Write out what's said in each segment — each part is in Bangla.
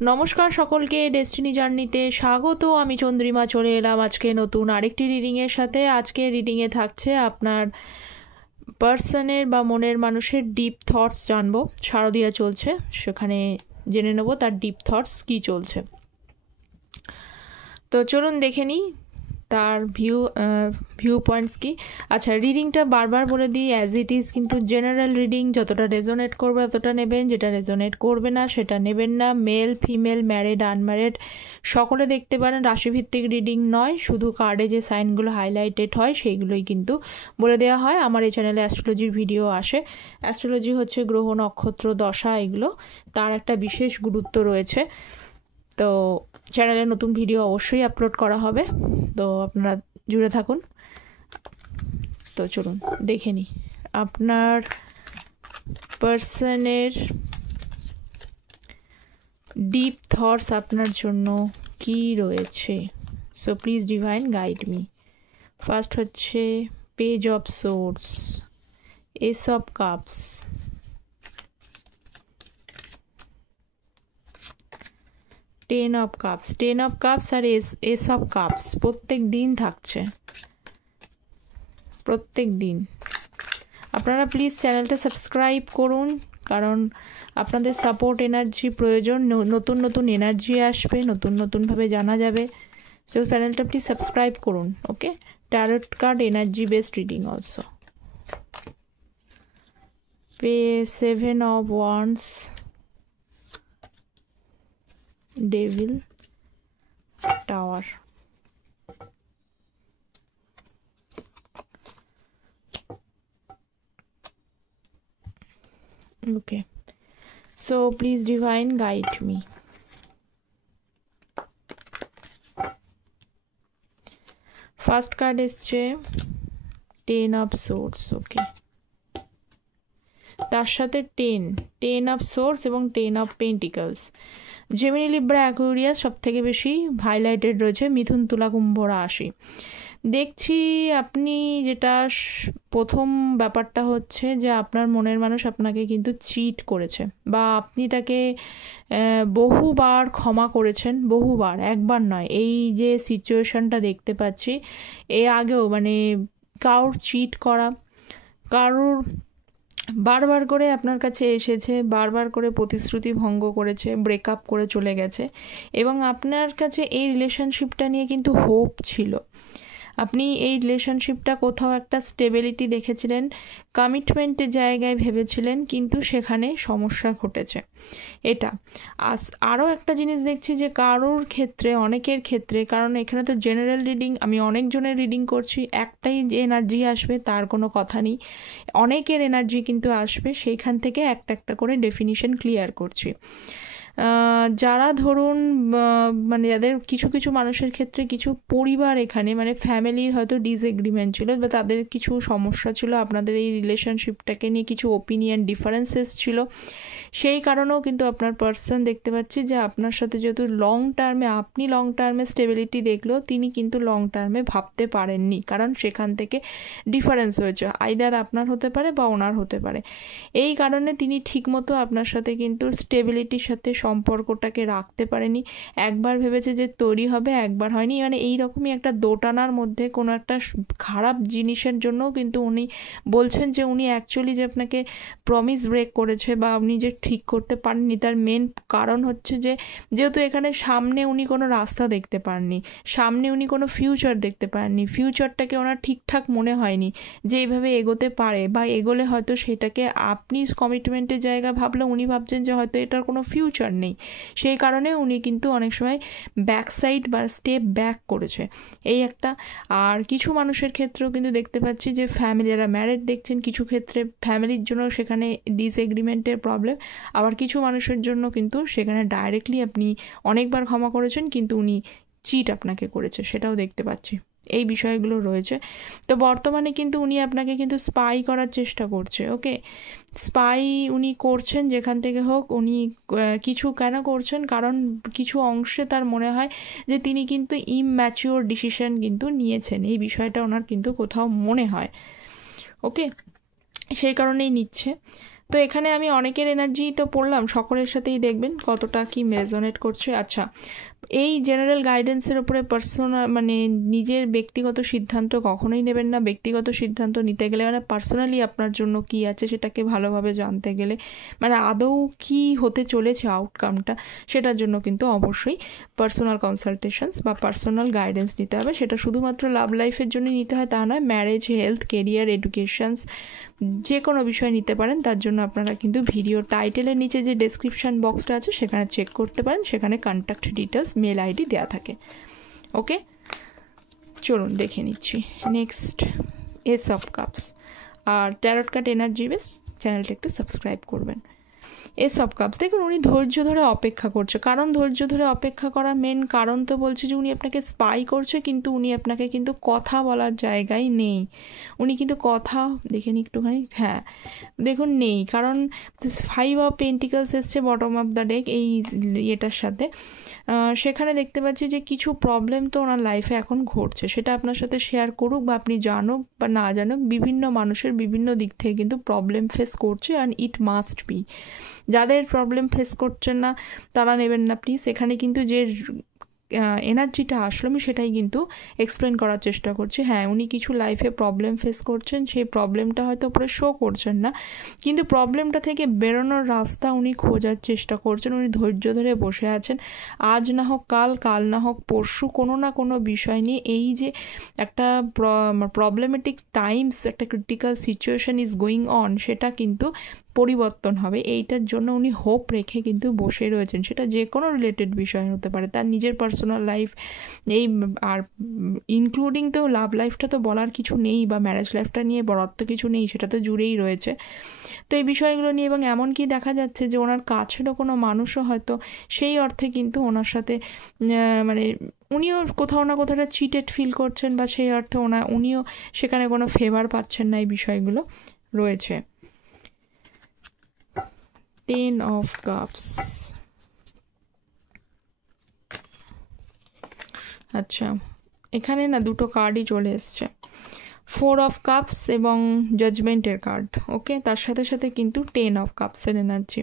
নমস্কার সকলকে, ডেস্টিনি জার্নিতে স্বাগত। আমি চন্দ্রিমা চলে এলাম আজকে নতুন আরেকটি রিডিংয়ের সাথে। আজকে রিডিংয়ে থাকছে আপনার পার্সনের বা মনের মানুষের ডিপ থটস জানবো। শারদীয়া চলছে, সেখানে জেনে নেব তার ডিপ থটস কী চলছে। তো চলুন দেখে নিই তার ভিউ পয়েন্টস কি। আচ্ছা, রিডিংটা বারবার বলে দিই, অ্যাজ ইট ইজ কিন্তু জেনারেল রিডিং। যতটা রেজোনেট করবে ততটা নেবেন, যেটা রেজোনেট করবে না সেটা নেবেন না। মেল ফিমেল, ম্যারিড আনম্যারিড সকলে দেখতে পারেন। রাশিভিত্তিক রিডিং নয়, শুধু কার্ডে যে সাইনগুলো হাইলাইটেড হয় সেইগুলোই কিন্তু বলে দেওয়া হয়। আমার এই চ্যানেলে অ্যাস্ট্রোলজির ভিডিও আসে। অ্যাস্ট্রোলজি হচ্ছে গ্রহ নক্ষত্র দশা, এগুলো তার একটা বিশেষ গুরুত্ব রয়েছে। তো চ্যানেলে নতুন ভিডিও অবশ্যই আপলোড করা হবে, তো আপনারা জুড়ে থাকুন। তো চলুন দেখে নিই আপনার পার্সনের ডিপ থটস আপনার জন্য কি রয়েছে। So please divine guide me. First হচ্ছে page of swords, ace of cups, ten of cups আর এস অফ কাপস প্রত্যেক দিন থাকছে, প্রত্যেক দিন। আপনারা প্লিজ চ্যানেলটা সাবস্ক্রাইব করুন, কারণ আপনাদের সাপোর্ট এনার্জি প্রয়োজন। নতুন নতুন এনার্জি আসবে, নতুন নতুনভাবে জানা যাবে। সো চ্যানেলটা প্লিজ সাবস্ক্রাইব করুন। Okay, tarot card energy based reading also. Seven of wands, devil, tower. Okay, so please divine guide me. First card এসছে টেন অফ সোর্স। ওকে, তার সাথে টেন অফ সোর্স এবং ten of pentacles. Gemini, Libra, Aquarius সব থেকে বেশি হাইলাইটেড রয়েছে। মিথুন, তুলা, কুম্ভ, রাশি। দেখছি আপনি যেটা প্রথম ব্যাপারটা হচ্ছে যে আপনার মনের মানুষ আপনাকে কিন্তু চিট করেছে, বা আপনি তাকে বহুবার ক্ষমা করেছেন, বহুবার, একবার নয়। এই যে সিচুয়েশনটা দেখতে পাচ্ছি, এ আগেও মানে কারোর চিট করা, কারোর বারবার করে আপনার কাছে এসেছে, বারবার করে প্রতিশ্রুতি ভঙ্গ করেছে, ব্রেকআপ করে চলে গেছে, এবং আপনার কাছে এই রিলেশনশিপটা নিয়ে কিন্তু হোপ ছিল। আপনি এই রিলেশনশিপটা কোথাও একটা স্টেবিলিটি দেখেছিলেন, কমিটমেন্টের জায়গায় ভেবেছিলেন, কিন্তু সেখানে সমস্যা ঘটেছে। এটা আরও একটা জিনিস দেখছি যে কারোর ক্ষেত্রে, অনেকের ক্ষেত্রে, কারণ এখানে তো জেনারেল রিডিং, আমি অনেকজনের রিডিং করছি, একটাই যে এনার্জি আসবে তার কোনো কথা নেই, অনেকের এনার্জি কিন্তু আসবে। সেইখান থেকে একটা একটা করে ডেফিনিশন ক্লিয়ার করছি। যারা ধরুন মানে যাদের কিছু কিছু মানুষের ক্ষেত্রে কিছু পরিবার, এখানে মানে ফ্যামিলির হয়তো ডিসএগ্রিমেন্ট ছিল, বা তাদের কিছু সমস্যা ছিল, আপনাদের এই রিলেশনশিপটাকে নিয়ে কিছু ওপিনিয়ন ডিফারেন্সেস ছিল, সেই কারণেও কিন্তু আপনার পার্সন দেখতে পাচ্ছি যে আপনার সাথে যেহেতু আপনি লং টার্মে স্টেবিলিটি দেখলেও তিনি কিন্তু লং টার্মে ভাবতে পারেননি, কারণ সেখান থেকে ডিফারেন্স হয়েছে, আইদার আপনার হতে পারে বা ওনার হতে পারে। এই কারণে তিনি ঠিকমতো আপনার সাথে কিন্তু স্টেবিলিটির সাথে সম্পর্কটাকে রাখতে পারেনি। একবার ভেবেছে যে তৈরি হবে, একবার হয়নি, মানে এইরকমই একটা দোটানার মধ্যে কোনো একটা খারাপ জিনিসের জন্যও কিন্তু উনি বলছেন যে উনি অ্যাকচুয়ালি যে আপনাকে প্রমিস ব্রেক করেছে বা আপনি যে ঠিক করতে পারেননি, তার মেন কারণ হচ্ছে যে যেহেতু এখানে সামনে উনি কোনো রাস্তা দেখতে পাননি, সামনে উনি কোনো ফিউচার দেখতে পাননি, ফিউচারটাকে ওনার ঠিকঠাক মনে হয়নি যে এইভাবে এগোতে পারে, বা এগোলে হয়তো সেটাকে আপনি কমিটমেন্টের জায়গা ভাবলে উনি ভাবছেন যে হয়তো এটার কোনো ফিউচার নেই, সেই কারণে উনি কিন্তু অনেক সময় ব্যাক সাইড বা স্টেপ ব্যাক করেছে, এই একটা। আর কিছু মানুষের ক্ষেত্রেও কিন্তু দেখতে পাচ্ছি যে ফ্যামিলি, যারা ম্যারিড দেখছেন, কিছু ক্ষেত্রে ফ্যামিলির জন্য সেখানে ডিসএগ্রিমেন্টের প্রবলেম, আবার কিছু মানুষের জন্য কিন্তু সেখানে ডাইরেক্টলি আপনি অনেকবার ক্ষমা করেছেন কিন্তু উনি চিট আপনাকে করেছে, সেটাও দেখতে পাচ্ছি। এই বিষয়গুলো রয়েছে। তো বর্তমানে কিন্তু উনি আপনাকে কিন্তু স্পাই করার চেষ্টা করছে। ওকে, স্পাই উনি করছেন যেখান থেকে হোক। উনি কিছু কেন করছেন, কারণ কিছু অংশে তার মনে হয় যে তিনি কিন্তু ইম্যাচিওর ডিসিশন কিন্তু নিয়েছেন, এই বিষয়টা ওনার কিন্তু কোথাও মনে হয়। ওকে, সেই কারণেই নিচ্ছে। তো এখানে আমি অনেকের এনার্জি তো পড়লাম, সকলের সাথেই দেখবেন কতটা কি রেজোনেট করছে। আচ্ছা, এই জেনারেল গাইডেন্সের উপরে পার্সোনাল মানে নিজের ব্যক্তিগত সিদ্ধান্ত কখনোই নেবেন না। ব্যক্তিগত সিদ্ধান্ত নিতে গেলে মানে পার্সোনালি আপনার জন্য কি আছে সেটাকে ভালোভাবে জানতে গেলে, মানে আদৌ কি হতে চলেছে আউটকামটা, সেটার জন্য কিন্তু অবশ্যই পার্সোনাল কনসালটেশনস বা পার্সোনাল গাইডেন্স নিতে হবে। সেটা শুধুমাত্র লাভ লাইফের জন্য নিতে হয় তা নয়, ম্যারেজ, হেলথ, কেরিয়ার, এডুকেশনস যে কোনো বিষয় নিতে পারেন। তার জন্য আপনারা কিন্তু ভিডিও টাইটেলের নিচে যে ডেসক্রিপশান বক্সটা আছে সেখানে চেক করতে পারেন, সেখানে কন্ট্যাক্ট ডিটেলস, মেল আইডি দেওয়া থাকে। ওকে, চলুন দেখে নিচ্ছি। Next, ace of cups. আর ট্যারট কার্ড এনার্জি বেস চ্যানেলটা একটু সাবস্ক্রাইব করবেন। এস অফ কাপস, দেখুন উনি ধৈর্য ধরে অপেক্ষা করছে। কারণ ধৈর্য ধরে অপেক্ষা করার মেন কারণ তো বলছে যে উনি আপনাকে স্পাই করছে, কিন্তু উনি আপনাকে কিন্তু কথা বলার জায়গায় নেই। উনি কিন্তু কথা দেখেন একটুখানি, হ্যাঁ দেখুন নেই, কারণ 5 অফ পেন্টিকলস এসছে বটম অফ দ্য ডেক এই এটার সাথে। সেখানে দেখতে পাচ্ছি যে কিছু প্রবলেম তো ওনার লাইফে এখন ঘটছে, সেটা আপনার সাথে শেয়ার করুক বা আপনি জানুক বা না জানুক, বিভিন্ন মানুষের বিভিন্ন দিক থেকে কিন্তু প্রবলেম ফেস করছে, অ্যান্ড ইট মাস্ট বি। যাদের প্রবলেম ফেস করছেন না তারা নেবেন না প্লিজ। এখানে কিন্তু যে এনার্জিটা আসলো আমি সেটাই কিন্তু এক্সপ্লেন করার চেষ্টা করছি। হ্যাঁ, উনি কিছু লাইফে প্রবলেম ফেস করছেন, সেই প্রবলেমটা হয়তো পরে শো করছেন না, কিন্তু প্রবলেমটা থেকে বেরোনোর রাস্তা উনি খোঁজার চেষ্টা করছেন। উনি ধৈর্য ধরে বসে আছেন, আজ না হোক কাল, কাল না হোক পরশু, কোনো না কোনো বিষয় নিয়ে এই যে একটা প্রবলেমেটিক টাইমস, একটা critical situation is going on, সেটা কিন্তু পরিবর্তন হবে। এইটার জন্য উনি হোপ রেখে কিন্তু বসে রয়েছেন। সেটা যে কোনো রিলেটেড বিষয় হতে পারে, তার নিজের পার্সোনাল লাইফ, এই আর ইনক্লুডিং তো লাভ লাইফটা তো বলার কিছু নেই, বা ম্যারেজ লাইফটা নিয়ে বলার তো কিছু নেই, সেটা তো জুড়েই রয়েছে। তো এই বিষয়গুলো নিয়ে, এবং এমনকি দেখা যাচ্ছে যে ওনার কাছেরও কোনো মানুষও হয়তো সেই অর্থে কিন্তু ওনার সাথে মানে উনিও কোথাও না কোথাও চিটেড ফিল করছেন, বা সেই অর্থে উনিও সেখানে কোনো ফেভার পাচ্ছেন না, এই বিষয়গুলো রয়েছে। 10 of cups। আচ্ছা, এখানে না দুটো কার্ডই চলে এসছে, 4 of cups এবং জাজমেন্টের কার্ড। ওকে, তার সাথে সাথে কিন্তু 10 of cups-এর এনার্জি।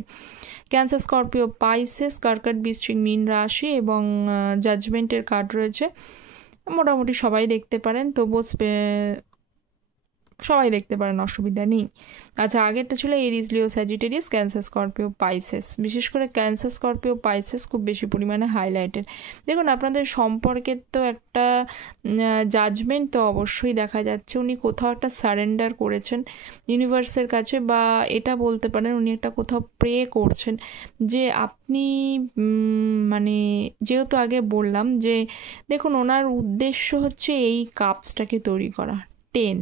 ক্যান্সার, স্করপিও, পাইসেস, কর্কট, বৃশ্চিক, মীন রাশি এবং জাজমেন্টের কার্ড রয়েছে। মোটামুটি সবাই দেখতে পারেন, তবুও সবাই দেখতে পারেন, অসুবিধা নেই। আচ্ছা, আগেরটা ছিল এরিস, লিও, স্যাজিটেরিয়াস, ক্যান্সার, স্করপিও, পাইসেস। বিশেষ করে ক্যান্সার, স্করপিও, পাইসেস খুব বেশি পরিমাণে হাইলাইটেড। দেখুন আপনাদের সম্পর্কের তো একটা জাজমেন্ট তো অবশ্যই দেখা যাচ্ছে। উনি কোথাও একটা সারেন্ডার করেছেন ইউনিভার্সের কাছে, বা এটা বলতে পারেন উনি একটা কোথাও প্রে করছেন যে আপনি মানে, যেহেতু আগে বললাম যে দেখুন ওনার উদ্দেশ্য হচ্ছে এই কাপসটাকে তৈরি করা। 10,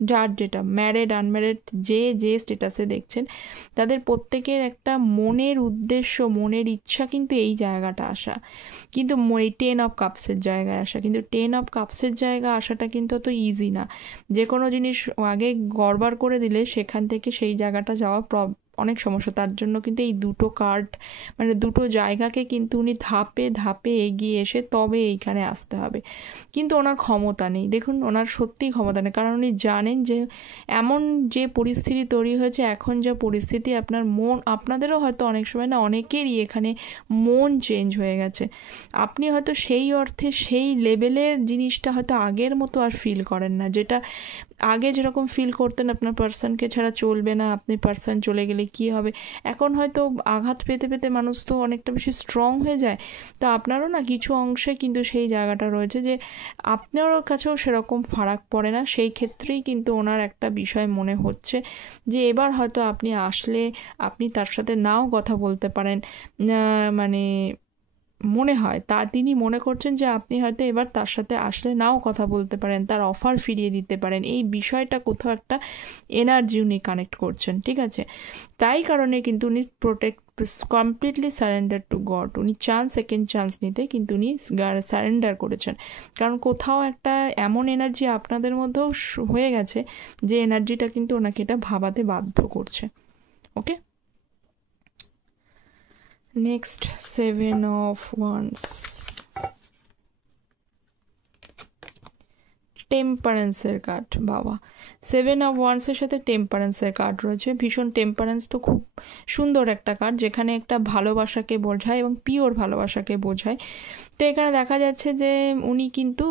যার যেটা ম্যারিড, আনম্যারিড, যে স্টেটাসে দেখছেন, তাদের প্রত্যেকের একটা মনের উদ্দেশ্য, মনের ইচ্ছা কিন্তু এই জায়গাটা আসা, কিন্তু এই 10 অফ কাপসের জায়গায় আসা। কিন্তু 10 অফ কাপসের জায়গা আসাটা কিন্তু অত ইজি না। যে কোনো জিনিস আগে গড়বড় করে দিলে সেখান থেকে সেই জায়গাটা যাওয়া অনেক সমস্যা। তার জন্য কিন্তু এই দুটো কার্ড, মানে দুটো জায়গাকে কিন্তু উনি ধাপে ধাপে এগিয়ে এসে তবে এইখানে আসতে হবে, কিন্তু ওনার ক্ষমতা নেই। দেখুন ওনার সত্যিই ক্ষমতা নেই, কারণ উনি জানেন যে এমন যে পরিস্থিতি তৈরি হয়েছে, এখন যা পরিস্থিতি, আপনার মন, আপনাদেরও হয়তো অনেক সময় না, অনেকেরই এখানে মন চেঞ্জ হয়ে গেছে। আপনি হয়তো সেই অর্থে সেই লেভেলের জিনিসটা হয়তো আগের মতো আর ফিল করেন না, যেটা আগে যেরকম ফিল করতেন আপনার পার্সনকে ছাড়া চলবে না, আপনি পার্সন চলে গেলে কি হবে। এখন হয়তো আঘাত পেতে পেতে মানুষ তো অনেকটা বেশি স্ট্রং হয়ে যায়। তো আপনারও না কিছু অংশে কিন্তু সেই জায়গাটা রয়েছে যে আপনার কাছেও সেরকম ফারাক পড়ে না। সেই ক্ষেত্রেই কিন্তু ওনার একটা বিষয় মনে হচ্ছে যে এবার হয়তো আপনি আসলে আপনি তার সাথে নাও কথা বলতে পারেন, মানে মনে হয় তিনি মনে করছেন যে আপনি হয়তো এবার তার সাথে আসলে নাও কথা বলতে পারেন, তার অফার ফিরিয়ে দিতে পারেন। এই বিষয়টা কোথাও একটা এনার্জি উনি কানেক্ট করছেন, ঠিক আছে? তাই কারণে কিন্তু উনি কমপ্লিটলি সারেন্ডার টু গড। উনি চান সেকেন্ড চান্স নিতে, কিন্তু উনি সারেন্ডার করেছেন, কারণ কোথাও একটা এমন এনার্জি আপনাদের মধ্যেও হয়ে গেছে যে এনার্জিটা কিন্তু ওনাকে এটা ভাবাতে বাধ্য করছে। ওকে, নেক্সট 7 of Wands, টেম্পারেন্সের কার্ড, বাবা 7 অফ ওয়ান্সের সাথে টেম্পারেন্সের কার্ড রয়েছে। ভীষণ টেম্পারেন্স তো খুব সুন্দর একটা কার্ড, যেখানে একটা ভালোবাসাকে বোঝায় এবং পিওর ভালোবাসাকে বোঝায়। তো এখানে দেখা যাচ্ছে যে উনি কিন্তু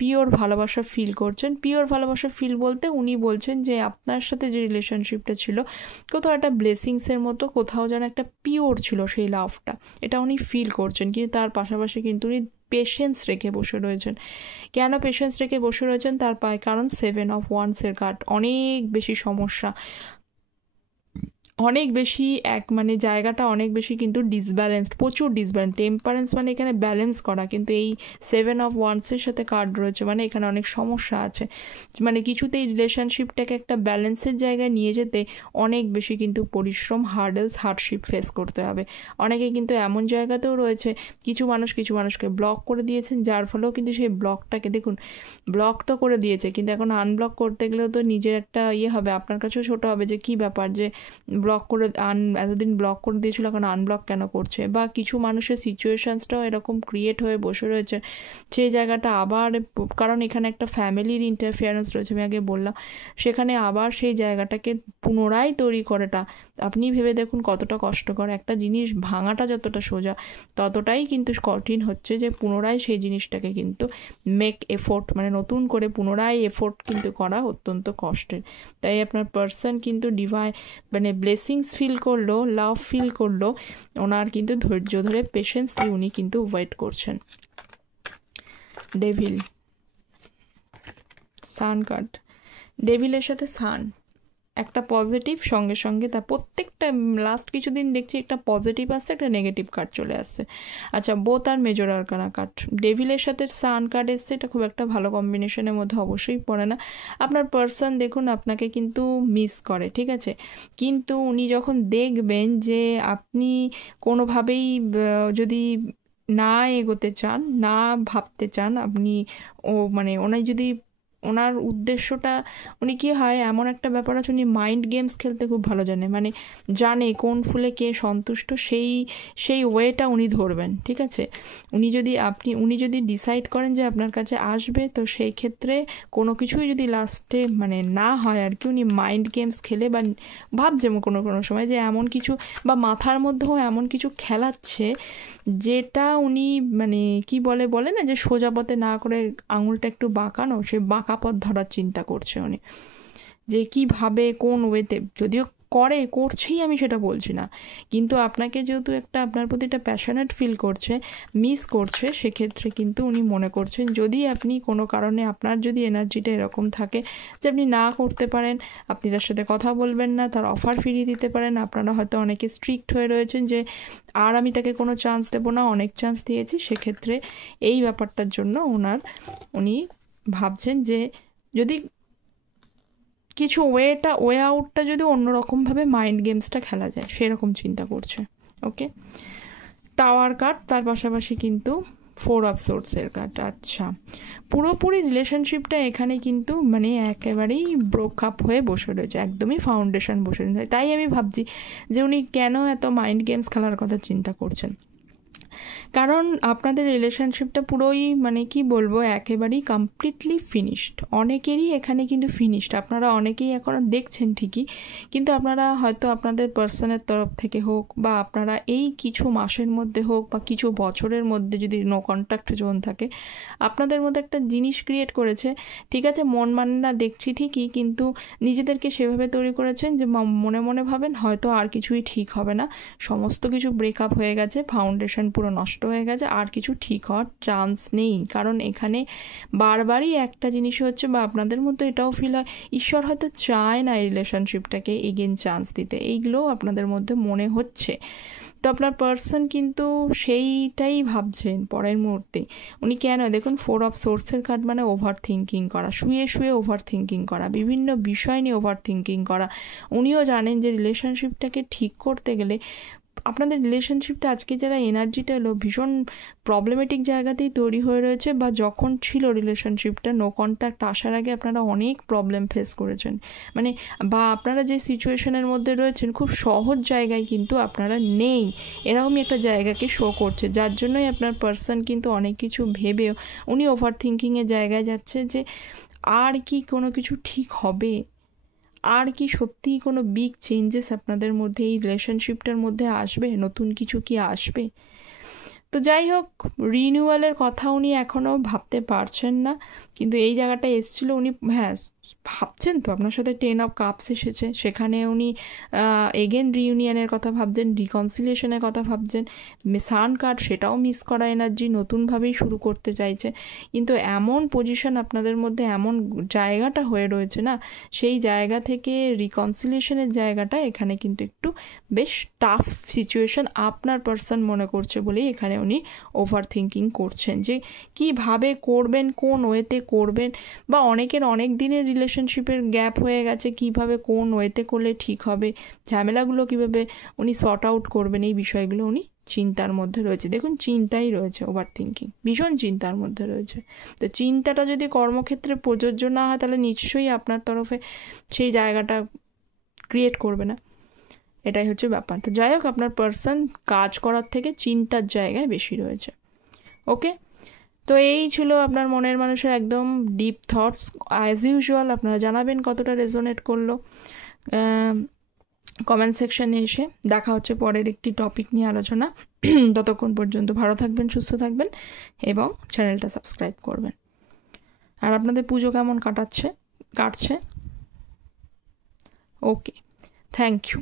পিওর ভালোবাসা ফিল করছেন। পিওর ভালোবাসা ফিল বলতে উনি বলছেন যে আপনার সাথে যে রিলেশনশিপটা ছিল কোথাও একটা ব্লেসিংসের মতো, কোথাও যেন একটা পিওর ছিল সেই লাভটা, এটা উনি ফিল করছেন। কিন্তু তার পাশাপাশি কিন্তু উনি পেশেন্স রেখে বসে রয়েছেন। কেন পেশেন্স রেখে বসে রয়েছেন তার কারণ 7 অফ ওয়ান্সের কার্ড, অনেক বেশি সমস্যা, অনেক বেশি মানে জায়গাটা অনেক বেশি কিন্তু ডিসব্যালেন্সড, প্রচুর ডিসব্যালেন্স। টেম্পারেন্স মানে এখানে ব্যালেন্স করা, কিন্তু এই 7 অফ ওয়ান্সের সাথে কার্ড রয়েছে মানে এখানে অনেক সমস্যা আছে। মানে কিছুতেই রিলেশনশিপটাকে একটা ব্যালেন্সের জায়গায় নিয়ে যেতে অনেক বেশি কিন্তু পরিশ্রম, হার্ডশিপ ফেস করতে হবে। অনেকে কিন্তু এমন জায়গাতেও রয়েছে, কিছু মানুষকে ব্লক করে দিয়েছেন, যার ফলেও কিন্তু সেই ব্লকটাকে দেখুন, ব্লক তো করে দিয়েছে কিন্তু এখন আনব্লক করতে গেলেও তো নিজের একটা হবে, আপনার কাছেও ছোট হবে যে কি ব্যাপার, যে ব্লক করে এতদিন ব্লক করে দিয়েছিল এখন আনব্লক কেন করছে। বা কিছু মানুষের সিচুয়েশানসটাও এরকম ক্রিয়েট হয়ে বসে রয়েছে, সেই জায়গাটা আবার, কারণ এখানে একটা ফ্যামিলির ইন্টারফিয়ারেন্স রয়েছে, আমি আগে বললাম, সেখানে আবার সেই জায়গাটাকে পুনরায় তৈরি করাটা আপনি ভেবে দেখুন কতটা কষ্টকর। একটা জিনিস ভাঙাটা যতটা সোজা ততটাই কিন্তু কঠিন হচ্ছে যে পুনরায় সেই জিনিসটাকে কিন্তু মেক এফোর্ট, মানে নতুন করে পুনরায় এফোর্ট কিন্তু করা অত্যন্ত কষ্টের। তাই আপনার পার্সন কিন্তু মানে ব্লেসিংস ফিল করলো, লাভ ফিল করলো, ওনার কিন্তু ধৈর্য ধরে পেশেন্সলি উনি কিন্তু ওয়েট করছেন। ডেভিল, সান কার্ড, ডেভিলের সাথে সান একটা পজিটিভ, সঙ্গে সঙ্গে তার প্রত্যেকটা লাস্ট কিছুদিন দেখছি একটা পজিটিভ আসছে, একটা নেগেটিভ কার্ড চলে আসছে। আচ্ছা, বোথ আর মেজর আরকানা কার্ড, ডেভিলের সাথে সান কার্ড এসছে, এটা খুব একটা ভালো কম্বিনেশনের মধ্যে অবশ্যই পড়ে না। আপনার পার্সন দেখুন আপনাকে কিন্তু মিস করে, ঠিক আছে, কিন্তু উনি যখন দেখবেন যে আপনি কোনোভাবেই যদি না এগোতে চান, না ভাবতে চান আপনি, মানে ওনার যদি ওনার উদ্দেশ্যটা, উনি কি হয় এমন একটা ব্যাপার আছে, উনি মাইন্ড গেমস খেলতে খুব ভালো জানে কোন ফুলে কে সন্তুষ্ট, সেই ওয়েটা উনি ধরবেন, ঠিক আছে। উনি যদি ডিসাইড করেন যে আপনার কাছে আসবে, তো সেই ক্ষেত্রে কোনো কিছুই যদি লাস্টে মানে না হয় আর কি, উনি মাইন্ড গেমস খেলে বা ভাবছে কোনো সময় যে এমন কিছু, বা মাথার মধ্যেও এমন কিছু খেলাচ্ছে যেটা উনি মানে কি বলে না যে সোজা পথে না করে আঙুলটা একটু বাঁকানো, সে বাঁকা পথ ধরার চিন্তা করছে উনি, যে কিভাবে কোন ওয়েতে, যদিও করছেই আমি সেটা বলছি না, কিন্তু আপনাকে যেহেতু আপনার প্রতি একটা প্যাশনেট ফিল করছে, মিস করছে, সেক্ষেত্রে কিন্তু উনি মনে করছেন যদি আপনি কোনো কারণে আপনার যদি এনার্জিটা এরকম থাকে যে আপনি না করতে পারেন, আপনি তার সাথে কথা বলবেন না, তার অফার ফিরিয়ে দিতে পারেন, আপনারা হয়তো অনেকে স্ট্রিক্ট হয়ে রয়েছেন যে আর আমি তাকে কোনো চান্স দেবো না, অনেক চান্স দিয়েছি, সেক্ষেত্রে এই ব্যাপারটার জন্য উনি ভাবছেন যে যদি কিছু ওয়ে আউটটা যদি অন্যরকমভাবে মাইন্ড গেমসটা খেলা যায়, সেরকম চিন্তা করছে। ওকে, টাওয়ার কার্ড, তার পাশাপাশি কিন্তু 4 অফ সোর্সের কার্ড। আচ্ছা, পুরোপুরি রিলেশনশিপটা এখানে কিন্তু মানে একেবারেই ব্রোক আপ হয়ে বসে রয়েছে, একদমই ফাউন্ডেশন বসে রয়েছে। তাই আমি ভাবছি যে উনি কেন এত মাইন্ড গেমস খেলার কথা চিন্তা করছেন, কারণ আপনাদের রিলেশনশিপটা পুরোই মানে কি বলবো, একেবারেই কমপ্লিটলি ফিনিশড। অনেকেরই এখানে কিন্তু ফিনিশড, আপনারা অনেকেই এখন দেখছেন ঠিকই, কিন্তু আপনারা হয়তো আপনাদের পার্সনের তরফ থেকে হোক, বা আপনারা এই কিছু মাসের মধ্যে হোক, বা কিছু বছরের মধ্যে যদি নো কন্ট্যাক্ট জোন থাকে, আপনাদের মধ্যে একটা জিনিস ক্রিয়েট করেছে, ঠিক আছে মন মানে না দেখছি ঠিকই, কিন্তু নিজেদেরকে সেভাবে তৈরি করেছেন যে মনে মনে ভাবেন হয়তো আর কিছুই ঠিক হবে না, সমস্ত কিছু ব্রেকআপ হয়ে গেছে, ফাউন্ডেশন পুরো নষ্ট হয়ে গেছে, আর কিছু ঠিক হওয়ার চান্স নেই। কারণ এখানে বারবারই একটা জিনিস হচ্ছে, বা আপনাদের মধ্যে এটাও ফিল হয় ঈশ্বর হয়তো চায় না এই রিলেশনশিপটাকে এগেন চান্স দিতে, এইগুলোও আপনাদের মধ্যে মনে হচ্ছে। তো আপনার পার্সন কিন্তু সেইটাই ভাবছেন পরের মুহূর্তে। উনি কেন দেখুন 4 অফ সোর্সের কার্ড মানে ওভার থিঙ্কিং করা, শুয়ে ওভার থিঙ্কিং করা, বিভিন্ন বিষয় নিয়ে ওভার থিঙ্কিং করা। উনিও জানেন যে রিলেশনশিপটাকে ঠিক করতে গেলে আপনাদের রিলেশনশিপটা আজকে যারা এনার্জিটা এলো ভীষণ প্রবলেমেটিক জায়গাতেই তৈরি হয়ে রয়েছে, বা যখন ছিল রিলেশনশিপটা নো কন্ট্যাক্ট আসার আগে আপনারা অনেক প্রবলেম ফেস করেছেন, মানে বা আপনারা যে সিচুয়েশনের মধ্যে রয়েছেন খুব সহজ জায়গায় কিন্তু আপনারা নেই, এরকমই একটা জায়গাকে শো করছে, যার জন্যই আপনার পার্সন কিন্তু অনেক কিছু ভেবেও উনি ওভার থিঙ্কিংয়ের জায়গায় যাচ্ছে, যে আর কি কোনো কিছু ঠিক হবে, আর কি সত্যিই কোনো বিগ চেঞ্জেস আপনাদের মধ্যে এই রিলেশনশিপটার মধ্যে আসবে, নতুন কিছু কি আসবে। তো যাই হোক, রিনিউয়ালের কথা উনি এখনও ভাবতে পারছেন না, কিন্তু এই জায়গাটা এসেছিলো উনি, হ্যাঁ ভাবছেন তো, আপনার সাথে 10 অফ কাপস এসেছে, সেখানে উনি এগেন রিইউনিয়নের কথা ভাবছেন, রিকনসিলিয়েশনের কথা ভাবছেন। সান কার্ড, সেটাও মিস করা এনার্জি, নতুনভাবেই শুরু করতে চাইছে। কিন্তু এমন পজিশন আপনাদের মধ্যে, এমন জায়গাটা হয়ে রয়েছে না, সেই জায়গা থেকে রিকনসিলিয়েশনের জায়গাটা এখানে কিন্তু একটু বেশ টাফ সিচুয়েশন আপনার পার্সন মনে করছে বলেই এখানে উনি ওভার থিঙ্কিং করছেন যে কীভাবে করবেন, কোন ওয়েতে করবেন, বা অনেকের অনেক দিনের রিলেশনশিপের গ্যাপ হয়ে গেছে, কিভাবে কোন ওয়েতে করলে ঠিক হবে, ঝামেলাগুলো কিভাবে উনি সর্ট আউট করবেন, এই বিষয়গুলো উনি চিন্তার মধ্যে রয়েছে। দেখুন, চিন্তাই রয়েছে, ওভার থিঙ্কিং, ভীষণ চিন্তার মধ্যে রয়েছে। তো চিন্তাটা যদি কর্মক্ষেত্রে প্রযোজ্য না হয়, তাহলে নিশ্চয়ই আপনার তরফে সেই জায়গাটা ক্রিয়েট করবে না, এটাই হচ্ছে ব্যাপার। তো যাই হোক, আপনার পার্সন কাজ করার থেকে চিন্তার জায়গায় বেশি রয়েছে। ওকে, তো এই ছিল আপনার মনের মানুষের একদম ডিপ থটস। অ্যাজ ইউজুয়াল আপনারা জানাবেন কতটা রেজোনেট করলো কমেন্ট সেকশানে এসে। দেখা হচ্ছে পরের একটি টপিক নিয়ে আলোচনা। ততক্ষণ পর্যন্ত ভালো থাকবেন, সুস্থ থাকবেন এবং চ্যানেলটা সাবস্ক্রাইব করবেন। আর আপনাদের পুজো কেমন কাটছে? ওকে, থ্যাংক ইউ।